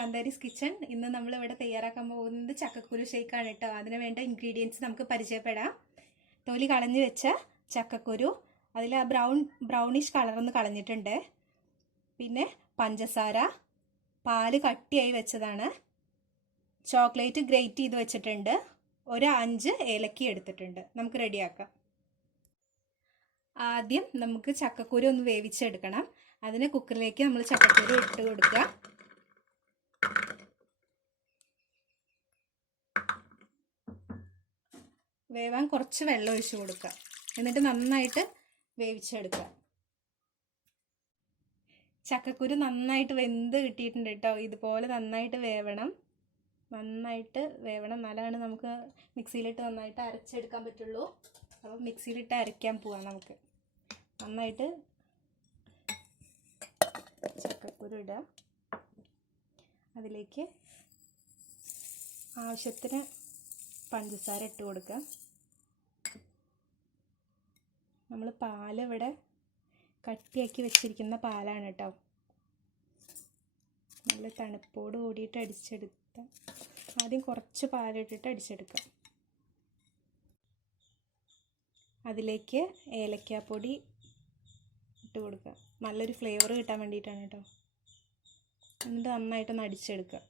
Kantharis kitchen. ഇന്ന് നമ്മൾ ഇവിടെ തയ്യാറാക്കാൻ പോകുന്നത് ചക്കക്കുരു ഷേക്കാണ് കേട്ടോ. അതിന് വേണ്ട ഇൻഗ്രീഡിയൻസ് നമുക്ക് പരിചയപ്പെടാം. തൊലി കളഞ്ഞു വെച്ച ചക്കക്കുരു, അതിൽ ആ ബ്രൗണിഷ് കളറൊന്ന് കളഞ്ഞിട്ടുണ്ട്. പിന്നെ പഞ്ചസാര, പാല് കട്ടിയായി വെച്ചതാണ്, ചോക്ലേറ്റ് ഗ്രേറ്റ് ചെയ്ത് വെച്ചിട്ടുണ്ട്, ഒരു 5 ഏലക്ക എടുത്തിട്ടുണ്ട്. നമുക്ക് റെഡിയാക്കാം. ആദ്യം നമുക്ക് ചക്കക്കുരു ഒന്ന് വേവിച്ചെടുക്കണം. അതിന് കുക്കറിലേക്ക് നമ്മൾ ചക്കക്കുരു ഇട്ട് കൊടുക്കുക. വേവാൻ കുറച്ച് വെള്ളം ഒഴിച്ചു കൊടുക്കുക. എന്നിട്ട് നന്നായിട്ട് വേവിച്ചെടുക്കുക. ചക്കക്കുരു നന്നായിട്ട് വെന്ത് കിട്ടിയിട്ടുണ്ട് കേട്ടോ. ഇതുപോലെ നന്നായിട്ട് വേവണം. എന്നാലാണ് നമുക്ക് മിക്സിയിലിട്ട് നന്നായിട്ട് അരച്ചെടുക്കാൻ പറ്റുള്ളൂ. അപ്പോൾ മിക്സിയിലിട്ട് അരയ്ക്കാൻ പോവാം. നമുക്ക് നന്നായിട്ട് ചക്കക്കുരു ഇടുക. അതിലേക്ക് ആവശ്യത്തിന് പഞ്ചസാര ഇട്ട് കൊടുക്കുക. നമ്മൾ പാലിവിടെ കട്ടിയാക്കി വെച്ചിരിക്കുന്ന പാലാണ് കേട്ടോ. നല്ല തണുപ്പോട് കൂടിയിട്ട് അടിച്ചെടുത്ത, ആദ്യം കുറച്ച് പാലിട്ടിട്ട് അടിച്ചെടുക്കാം. അതിലേക്ക് ഏലക്കാപ്പൊടി ഇട്ട് കൊടുക്കുക. നല്ലൊരു ഫ്ലേവർ കിട്ടാൻ വേണ്ടിയിട്ടാണ് കേട്ടോ. എന്നിട്ട് നന്നായിട്ടൊന്ന് അടിച്ചെടുക്കുക.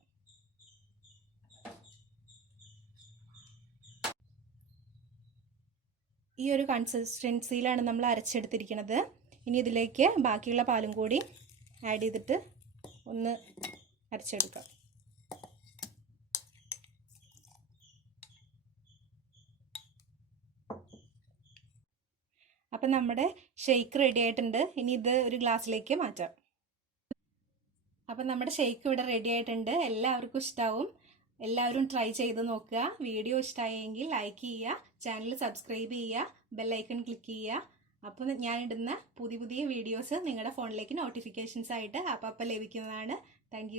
ഈ ഒരു കൺസിസ്റ്റൻസിയിലാണ് നമ്മൾ അരച്ചെടുത്തിരിക്കുന്നത്. ഇനി ഇതിലേക്ക് ബാക്കിയുള്ള പാലും കൂടി ആഡ് ചെയ്തിട്ട് ഒന്ന് അരച്ചെടുക്കാം. അപ്പം നമ്മുടെ ഷേക്ക് റെഡി ആയിട്ടുണ്ട്. ഇനി ഇത് ഒരു ഗ്ലാസ്സിലേക്ക് മാറ്റാം. അപ്പം നമ്മുടെ ഷേക്ക് ഇവിടെ റെഡി ആയിട്ടുണ്ട്. എല്ലാവർക്കും ഇഷ്ടാവും. എല്ലാവരും ട്രൈ ചെയ്ത് നോക്കുക. വീഡിയോ ഇഷ്ടമായെങ്കിൽ ലൈക്ക് ചെയ്യുക, ചാനൽ സബ്സ്ക്രൈബ് ചെയ്യുക, ബെല്ലൈക്കൺ ക്ലിക്ക് ചെയ്യുക. അപ്പോൾ ഞാനിടുന്ന പുതിയ വീഡിയോസ് നിങ്ങളുടെ ഫോണിലേക്ക് നോട്ടിഫിക്കേഷൻസ് ആയിട്ട് അപ്പം ലഭിക്കുന്നതാണ്. താങ്ക്